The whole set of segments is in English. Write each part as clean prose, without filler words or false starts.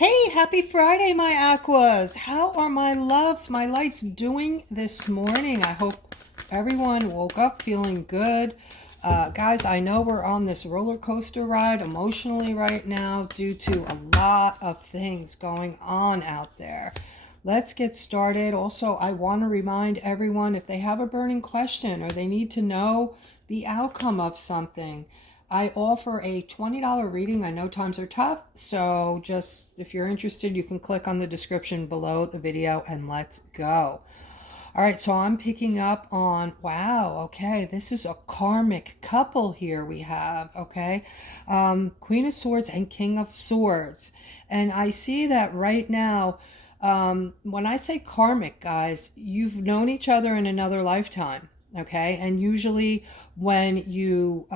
Hey, happy Friday, my aquas. How are my loves, my lights doing this morning? I hope everyone woke up feeling good. Guys, I know we're on this roller coaster ride emotionally right now due to a lot of things going on out there. Let's get started. Also, I want to remind everyone if they have a burning question or they need to know the outcome of something, I offer a $20 reading. I know times are tough, so just if you're interested, you can click on the description below the video and let's go. All right, so I'm picking up on, wow, okay, this is a karmic couple here we have, okay? Queen of Swords and King of Swords. And I see that right now, when I say karmic, guys, you've known each other in another lifetime, okay? And usually when you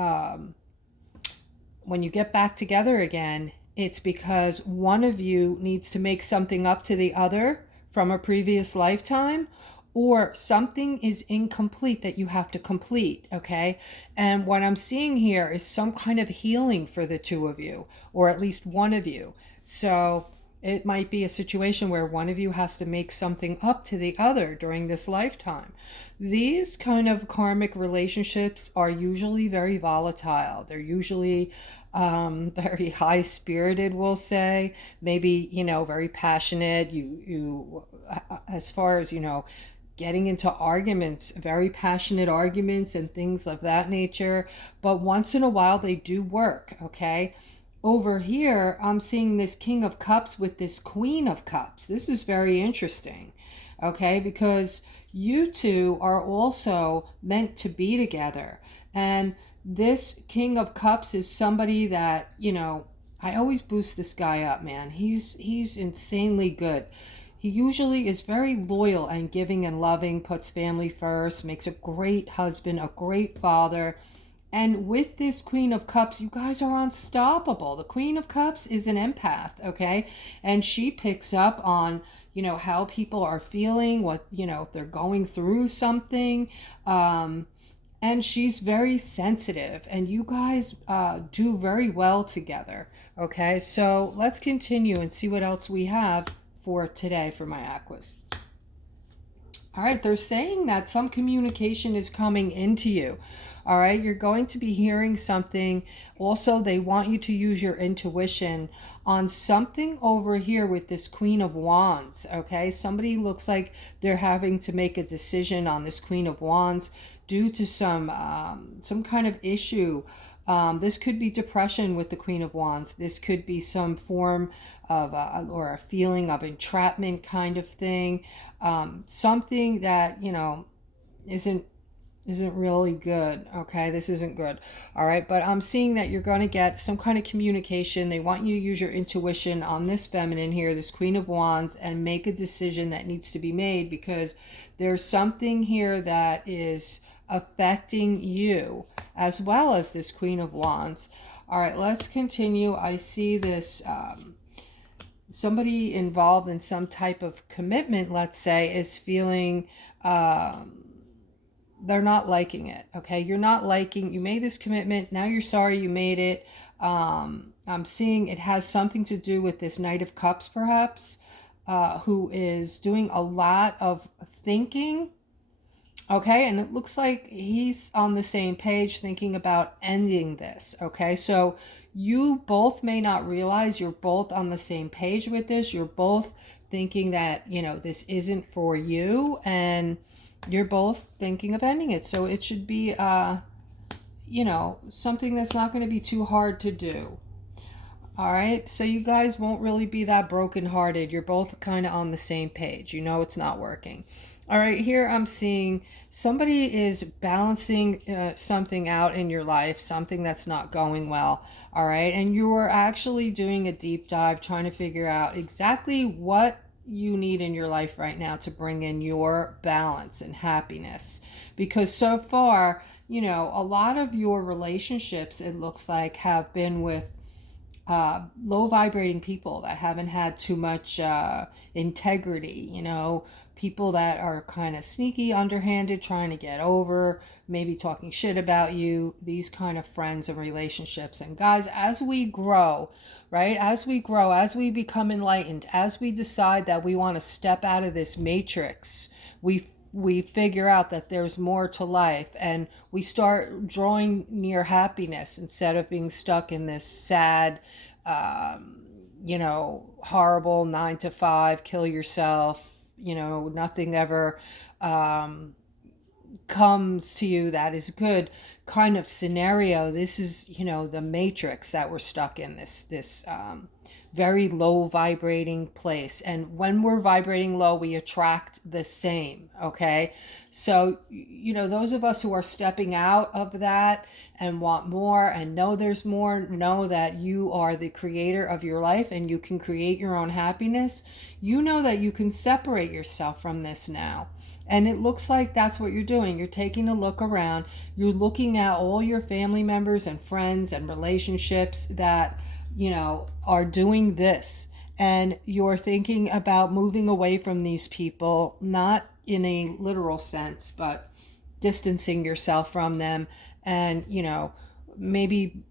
get back together again, it's because one of you needs to make something up to the other from a previous lifetime, or something is incomplete that you have to complete, okay? And what I'm seeing here is some kind of healing for the two of you, or at least one of you. So it might be a situation where one of you has to make something up to the other during this lifetime. These kind of karmic relationships are usually very volatile. They're usually very high spirited, we'll say. Maybe, very passionate. As far as, getting into arguments, very passionate arguments and things of that nature. But once in a while, they do work, okay? Over here, I'm seeing this King of Cups with this Queen of Cups. This is very interesting, okay? Because you two are also meant to be together. And this King of Cups is somebody that, I always boost this guy up, man. He's insanely good. He usually is very loyal and giving and loving, puts family first, makes a great husband, a great father. And with this Queen of Cups, you guys are unstoppable. The Queen of Cups is an empath, okay? And she picks up on, how people are feeling, what, if they're going through something. And she's very sensitive. And you guys do very well together, okay? So let's continue and see what else we have for today for my aquas. All right, they're saying that some communication is coming into you. All right, you're going to be hearing something. Also, they want you to use your intuition on something over here with this Queen of Wands. Okay, somebody looks like they're having to make a decision on this Queen of Wands due to some kind of issue. This could be depression with the Queen of Wands. This could be some form of or a feeling of entrapment kind of thing. Something that isn't really good. Okay, this isn't good. All right, but I'm seeing that you're going to get some kind of communication. They want you to use your intuition on this feminine here, this Queen of Wands, and make a decision that needs to be made, because there's something here that is affecting you as well as this Queen of Wands. All right, let's continue. I see this somebody involved in some type of commitment, let's say, is feeling they're not liking it. Okay, you're not liking, you made this commitment, now you're sorry you made it. I'm seeing it has something to do with this Knight of Cups, perhaps, who is doing a lot of thinking. Okay, and it looks like he's on the same page thinking about ending this. Okay, so you both may not realize you're both on the same page with this. You're both thinking that, this isn't for you, and you're both thinking of ending it. So it should be, something that's not going to be too hard to do. All right, so you guys won't really be that brokenhearted. You're both kind of on the same page. It's not working. All right, here I'm seeing somebody is balancing something out in your life, something that's not going well. All right, and you're actually doing a deep dive, trying to figure out exactly what you need in your life right now to bring in your balance and happiness. Because so far, a lot of your relationships, it looks like, have been with low vibrating people that haven't had too much integrity, people that are kind of sneaky, underhanded, trying to get over, maybe talking shit about you, these kind of friends and relationships. And guys, as we grow, right, as we grow, as we become enlightened, as we decide that we want to step out of this matrix, we figure out that there's more to life, and we start drawing near happiness instead of being stuck in this sad, horrible 9 to 5, kill yourself, nothing ever comes to you that is good kind of scenario. This is, the matrix that we're stuck in, this very low vibrating place. And when we're vibrating low, we attract the same. Okay. So, those of us who are stepping out of that and want more and know there's more, know that you are the creator of your life and you can create your own happiness. You know that you can separate yourself from this now. And it looks like that's what you're doing. You're taking a look around. You're looking at all your family members and friends and relationships that, are doing this. And you're thinking about moving away from these people, not in a literal sense, but distancing yourself from them and, maybe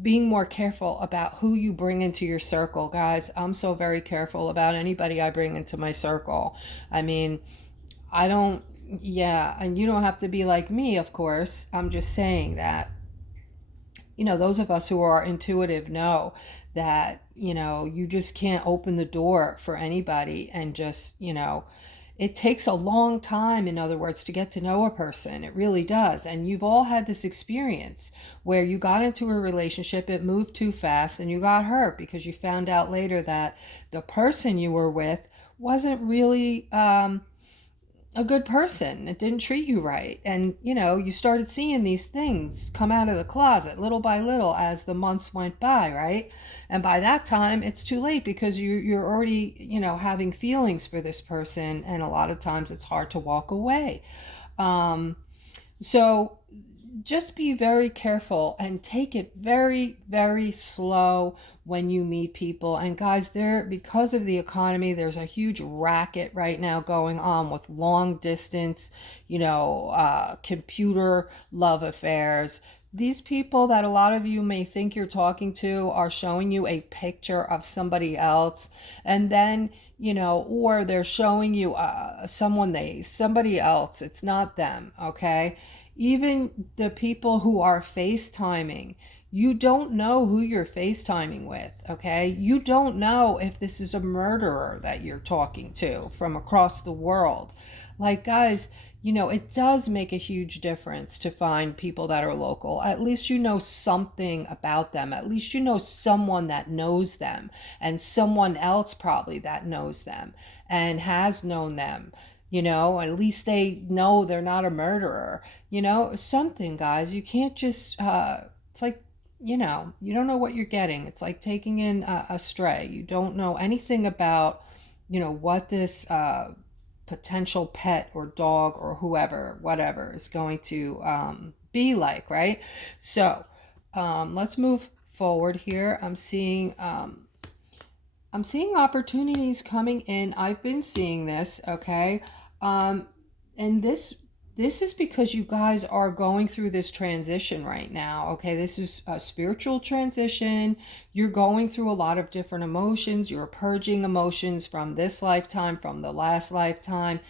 being more careful about who you bring into your circle. Guys, I'm so very careful about anybody I bring into my circle. I mean, and you don't have to be like me, of course. I'm just saying that, those of us who are intuitive know that, you just can't open the door for anybody and just, it takes a long time, in other words, to get to know a person. It really does. And you've all had this experience where you got into a relationship, it moved too fast, and you got hurt because you found out later that the person you were with wasn't really a good person. It didn't treat you right. And, you started seeing these things come out of the closet little by little as the months went by, right? And by that time, it's too late because you're already, having feelings for this person. And a lot of times it's hard to walk away. So just be very careful and take it very, very slow when you meet people. And guys, because of the economy, there's a huge racket right now going on with long distance, computer love affairs. These people that a lot of you may think you're talking to are showing you a picture of somebody else, and then or they're showing you somebody else. It's not them. Okay. Even the people who are FaceTiming, you don't know who you're FaceTiming with, okay? You don't know if this is a murderer that you're talking to from across the world. Like, guys, it does make a huge difference to find people that are local. At least you know something about them. At least you know someone that knows them, and someone else probably that knows them and has known them. At least they know they're not a murderer, something, guys. You can't just, it's like, you don't know what you're getting. It's like taking in a stray. You don't know anything about, what this potential pet or dog or whatever is going to be like, right? So let's move forward here. I'm seeing opportunities coming in. I've been seeing this, okay? And this is because you guys are going through this transition right now, okay? This is a spiritual transition. You're going through a lot of different emotions. You're purging emotions from this lifetime, from the last lifetime.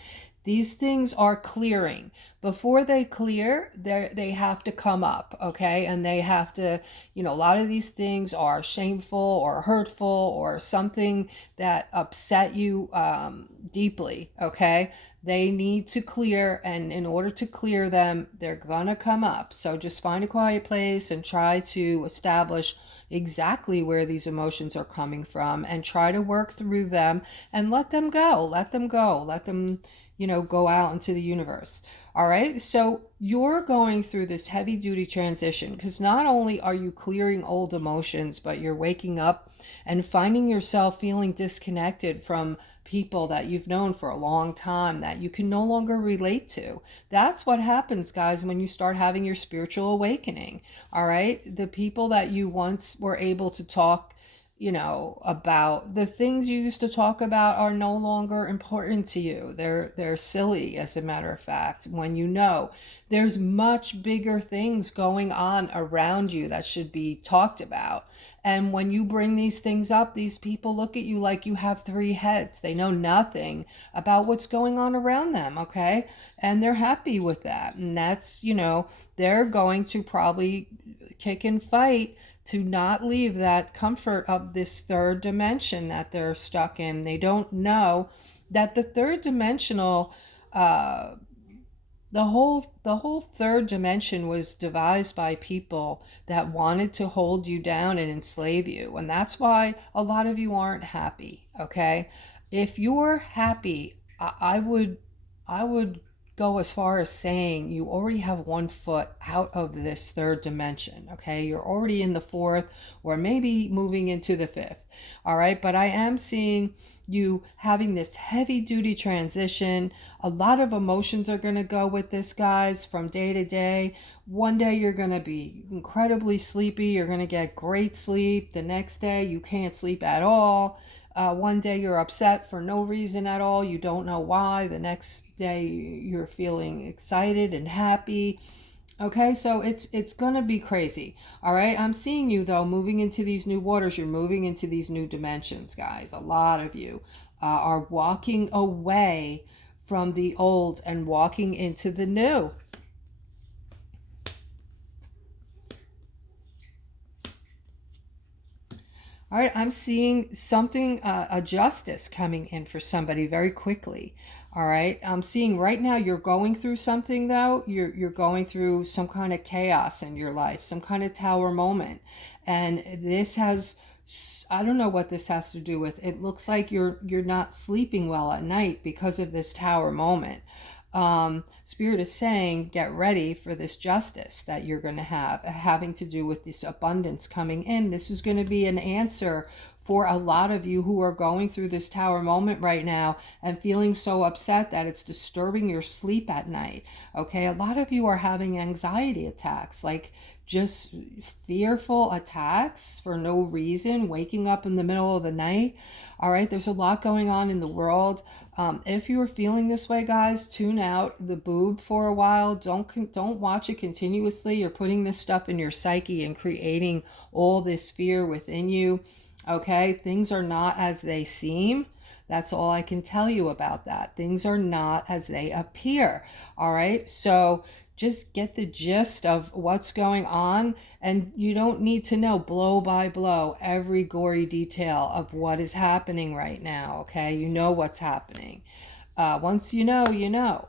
These things are clearing. Before they clear, they have to come up, okay? And they have to, a lot of these things are shameful or hurtful or something that upset you deeply, okay? They need to clear, and in order to clear them, they're gonna come up. So just find a quiet place and try to establish exactly where these emotions are coming from and try to work through them and let them go. Let them go out into the universe. All right. So you're going through this heavy duty transition because not only are you clearing old emotions, but you're waking up and finding yourself feeling disconnected from people that you've known for a long time that you can no longer relate to. That's what happens, guys, when you start having your spiritual awakening. All right. The people that you once were able to talk about the things you used to talk about are no longer important to you. They're silly, as a matter of fact, when there's much bigger things going on around you that should be talked about. And when you bring these things up, these people look at you like you have three heads. They know nothing about what's going on around them, okay? And they're happy with that. And that's, they're going to probably kick and fight to not leave that comfort of this third dimension that they're stuck in. They don't know that the third dimensional, the whole third dimension was devised by people that wanted to hold you down and enslave you. And that's why a lot of you aren't happy, okay? If you're happy, I would go as far as saying you already have 1 foot out of this third dimension, okay? You're already in the fourth, or maybe moving into the fifth, all right? But I am seeing you having this heavy duty transition. A lot of emotions are going to go with this, guys, from day to day. One day you're going to be incredibly sleepy. You're going to get great sleep. The next day you can't sleep at all. One day you're upset for no reason at all. You don't know why. The next day you're feeling excited and happy. Okay, so it's gonna be crazy. All right, I'm seeing you though moving into these new waters. You're moving into these new dimensions, guys. A lot of you are walking away from the old and walking into the new. All right, I'm seeing something, a justice coming in for somebody very quickly. All right, I'm seeing right now you're going through something though. You're going through some kind of chaos in your life, some kind of tower moment, and this has, I don't know what this has to do with. It looks like you're not sleeping well at night because of this tower moment. Spirit is saying, get ready for this justice that you're going to have, having to do with this abundance coming in. This is going to be an answer for a lot of you who are going through this tower moment right now and feeling so upset that it's disturbing your sleep at night. Okay, a lot of you are having anxiety attacks, like just fearful attacks for no reason, waking up in the middle of the night. All right, there's a lot going on in the world. If you're feeling this way, guys, tune out the boob for a while. Don't watch it continuously. You're putting this stuff in your psyche and creating all this fear within you. Okay, things are not as they seem. That's all I can tell you about that. Things are not as they appear. All right, so just get the gist of what's going on, and you don't need to know blow by blow every gory detail of what is happening right now. Okay, you know what's happening. Once you know, you know.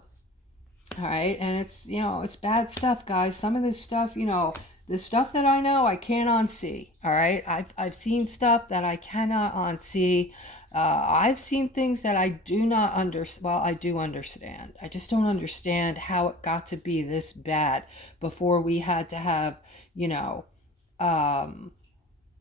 All right, and it's bad stuff, guys. Some of this stuff, the stuff that I know, I can't unsee. All right, I've seen stuff that I cannot unsee. I've seen things that I do not understand. Well, I do understand. I just don't understand how it got to be this bad before we had to have, um,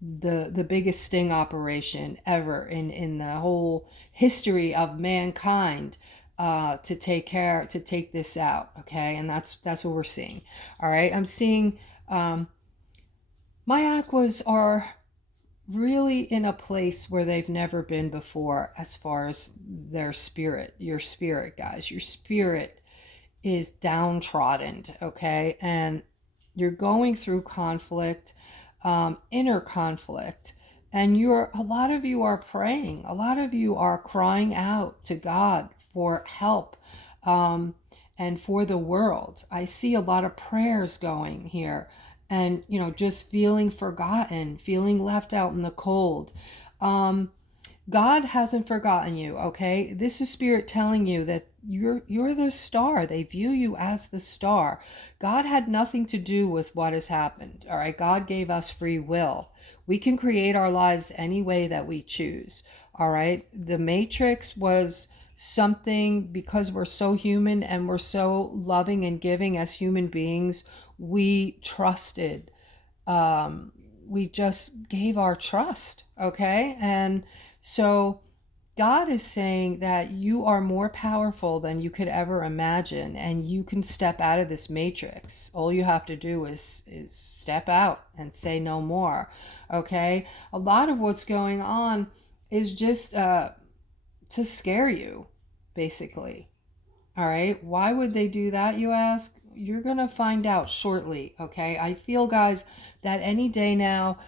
the biggest sting operation ever in the whole history of mankind, to take this out. Okay, and that's what we're seeing. All right, I'm seeing, my aquas are really in a place where they've never been before, as far as their spirit, your spirit, guys. Your spirit is downtrodden, okay? And you're going through conflict, inner conflict, and a lot of you are praying. A lot of you are crying out to God for help, and for the world. I see a lot of prayers going here, and just feeling forgotten, feeling left out in the cold. God hasn't forgotten you, okay? This is Spirit telling you that you're the star. They view you as the star. God had nothing to do with what has happened, all right? God gave us free will. We can create our lives any way that we choose, all right? The Matrix was something, because we're so human and we're so loving and giving as human beings, we trusted. We just gave our trust, okay? And so God is saying that you are more powerful than you could ever imagine, and you can step out of this matrix. All you have to do is step out and say no more. Okay? A lot of what's going on is just to scare you, basically. All right? Why would they do that, you ask? You're going to find out shortly, okay? I feel, guys, that any day now,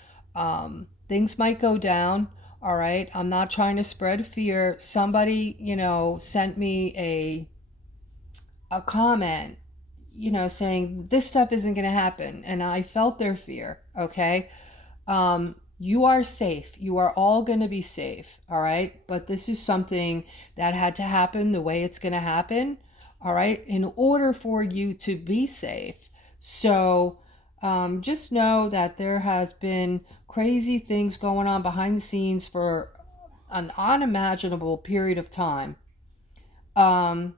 things might go down. All right? I'm not trying to spread fear. Somebody, sent me a comment, saying this stuff isn't going to happen, and I felt their fear, okay? You are safe. You are all going to be safe, all right? But this is something that had to happen the way it's going to happen, all right, in order for you to be safe. So just know that there has been crazy things going on behind the scenes for an unimaginable period of time. Um,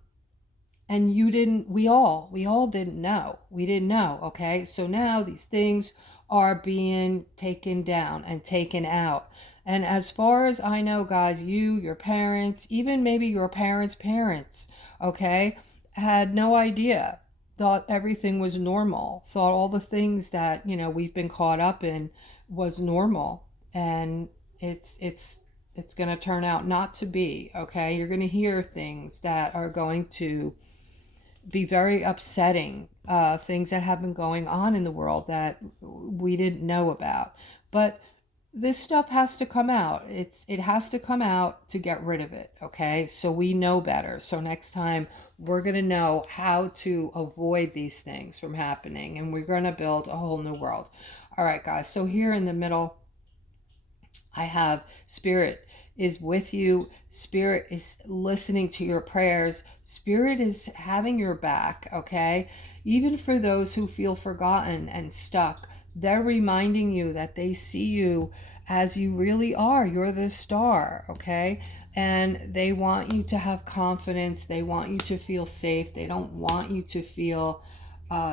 and you didn't, we all didn't know. We didn't know, okay? So now these things are being taken down and taken out. And as far as I know, guys, your parents, even maybe your parents' parents, okay, had no idea. Thought everything was normal. Thought all the things that, we've been caught up in was normal. And it's going to turn out not to be, okay? You're going to hear things that are going to be very upsetting, things that have been going on in the world that we didn't know about. But this stuff has to come out. It has to come out to get rid of it, okay? So we know better. So next time we're going to know how to avoid these things from happening, and we're going to build a whole new world. All right, guys. So here in the middle, I have Spirit is with you. Spirit is listening to your prayers. Spirit is having your back, okay? Even for those who feel forgotten and stuck, they're reminding you that they see you as you really are. You're the star, okay? And they want you to have confidence. They want you to feel safe. They don't want you to feel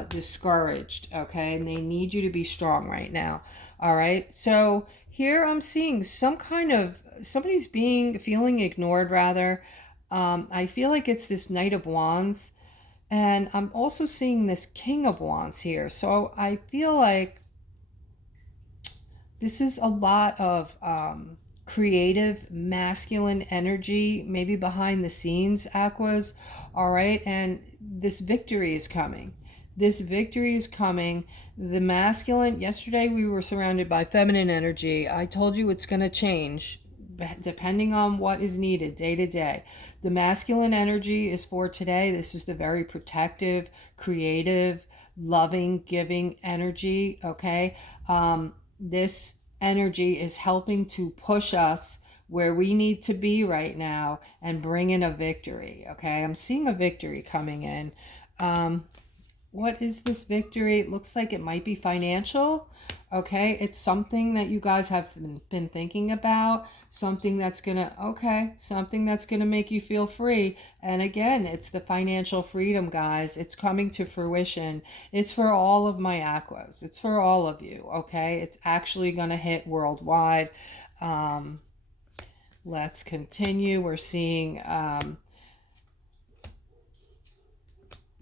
discouraged, okay? And they need you to be strong right now, all right? So here I'm seeing some kind of, somebody's feeling ignored, rather. I feel like it's this Knight of Wands, and I'm also seeing this King of Wands here. So I feel like this is a lot of creative masculine energy, maybe behind the scenes, Aquas, all right? And this victory is coming. This victory is coming. The masculine, yesterday we were surrounded by feminine energy. I told you it's going to change depending on what is needed day to day. The masculine energy is for today. This is the very protective, creative, loving, giving energy, okay? This energy is helping to push us where we need to be right now and bring in a victory, okay? I'm seeing a victory coming in. What is this victory? It looks like it might be financial. Okay, it's something that you guys have been thinking about, something that's gonna make you feel free. And again, it's the financial freedom, guys. It's coming to fruition. It's for all of my Aquas. It's for all of you, okay? It's actually gonna hit worldwide. Let's continue. We're seeing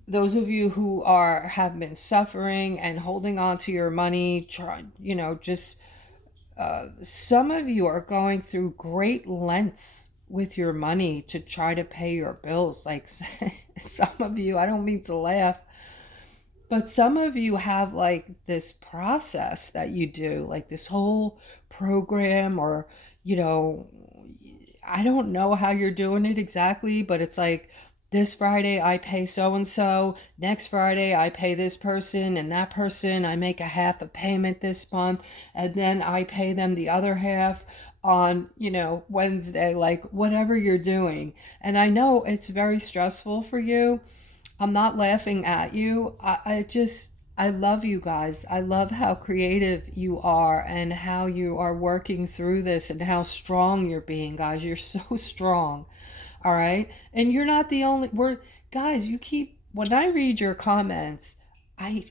those of you who have been suffering and holding on to your money, some of you are going through great lengths with your money to try to pay your bills. Like some of you, I don't mean to laugh, but some of you have like this process that you do, like this whole program, or, I don't know how you're doing it exactly, but it's like, this Friday I pay so-and-so, next Friday I pay this person and that person, I make a half a payment this month, and then I pay them the other half on, Wednesday, like whatever you're doing. And I know it's very stressful for you. I'm not laughing at you. I love you guys. I love how creative you are and how you are working through this and how strong you're being, guys. You're so strong. All right. And you're not the only, guys, when I read your comments, I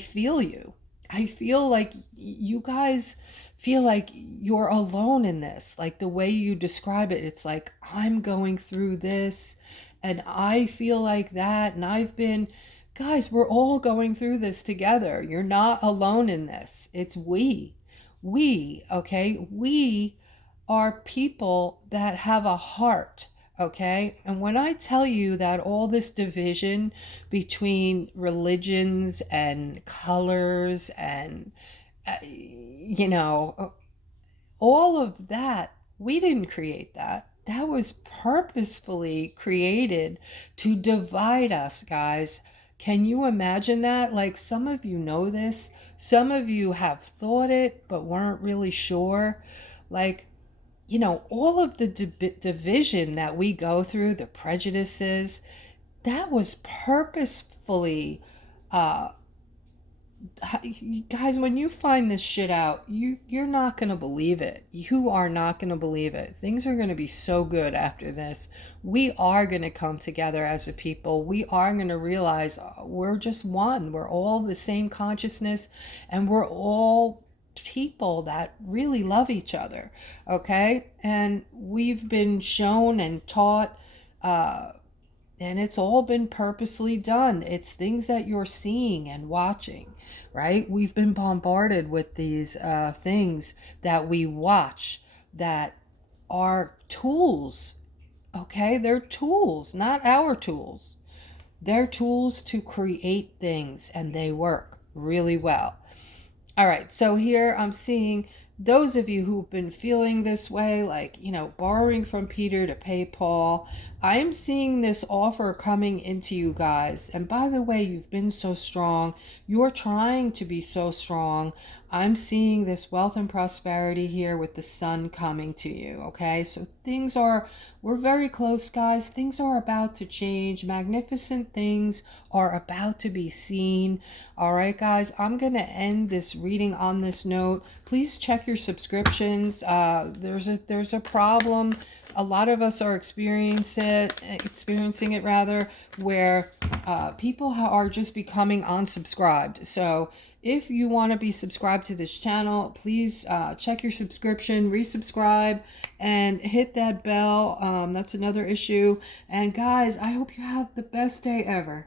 feel you. I feel like you guys feel like you're alone in this. Like the way you describe it, it's like, I'm going through this and I feel like that. And guys, we're all going through this together. You're not alone in this. It's okay? We are people that have a heart, okay? And when I tell you that all this division between religions and colors and, all of that, we didn't create that. That was purposefully created to divide us, guys. Can you imagine that? Like, some of you know this, some of you have thought it but weren't really sure. Like, all of the division that we go through, the prejudices, that was purposefully uh, guys, when you find this shit out, you're not going to believe it. You are not going to believe it. Things are going to be so good after this. We are going to come together as a people. We are going to realize we're just one. We're all the same consciousness, and we're all people that really love each other, okay? And we've been shown and taught, and it's all been purposely done. It's things that you're seeing and watching, right? We've been bombarded with these things that we watch that are tools, okay? They're tools, not our tools. They're tools to create things, and they work really well. All right, so here I'm seeing those of you who've been feeling this way, like, borrowing from Peter to pay Paul. I am seeing this offer coming into you guys. And by the way, you've been so strong. You're trying to be so strong. I'm seeing this wealth and prosperity here with the sun coming to you, okay? So we're very close, guys. Things are about to change. Magnificent things are about to be seen. All right, guys, I'm going to end this reading on this note. Please check your subscriptions. There's a problem. A lot of us are experiencing it rather, where people are just becoming unsubscribed. So if you want to be subscribed to this channel, please check your subscription, resubscribe, and hit that bell. That's another issue. And guys, I hope you have the best day ever.